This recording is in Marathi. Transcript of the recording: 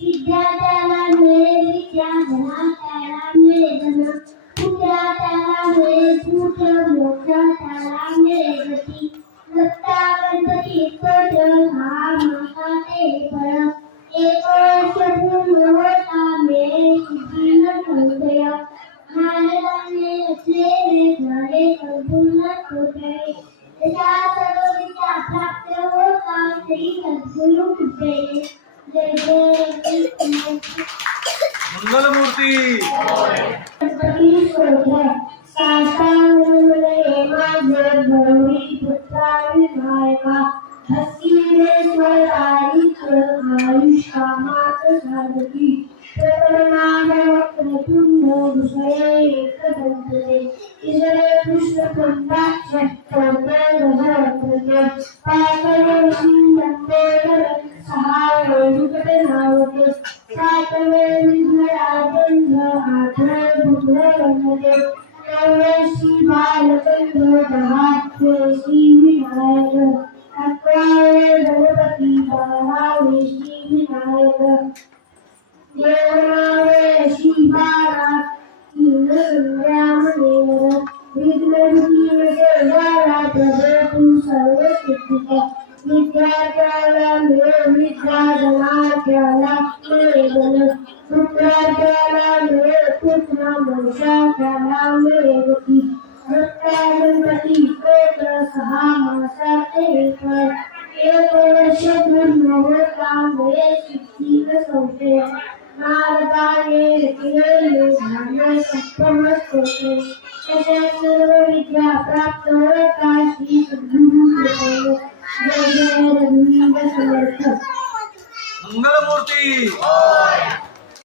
विद्यार्थ्याला मिळेल विद्या, धनात्याला मिळेल धन, पुत्रात्याला मिळेल पुत्र, मोक्षात्याला मिळेल गती. दत्ता गणपती पद हा माता ते फळ, एक वर्ष पूर्ण होता मिळेल सिद्धी न संशय. नारदाने रचलेले झाले संपूर्ण स्तोत्रे, त्याच्या सर्व विद्या प्राप्त होता श्री सद्गुरु कृपेने. जय जय मंगलमूर्ती. गणपती स्तोत्र. साष्टांगमुले माझे गौरी पुत्रा विनायका, हस्तिनेश्वरारीच आयुष्कामात साधकी. प्रकरणाने वक्रतुंड विषये एकदंतते, ईश्वरे कृष्णकुंडाक्ष स्तोत्र गजवक्त्रते. पाकवेशी लंबोदर सहाय विकटे नावते, सातवे विघ्नराजेंद्र आठवे भुग्न वंदते. नववेशी बालचंद्र दहावेशी विनायक, अकरावे गणपती बारावेशी विनायक. देवनावेशी बारा तीन संग्रामदेव, विघ्नविघ्न देवाला प्रभू सर्व सिद्धिका. विद्यार्थ्याला मिळे विद्या, धनात्याला मिळे धन, पुत्रात्याला मिळे पुत्र, मोक्षात्याला मिळे गती. दत्ता गणपती स्तोत्र सहा मासाचे फळ, एक वर्ष पूर्ण होता मिळे सिद्धी न संशय. नारदाने रचिलेले झाले सप्तम स्तोत्रे, त्याच्या सर्व विद्या प्राप्त होता श्री सद्गुरु कृपेने. जय जय रघुवीर समर्थ. मंगलमूर्ती.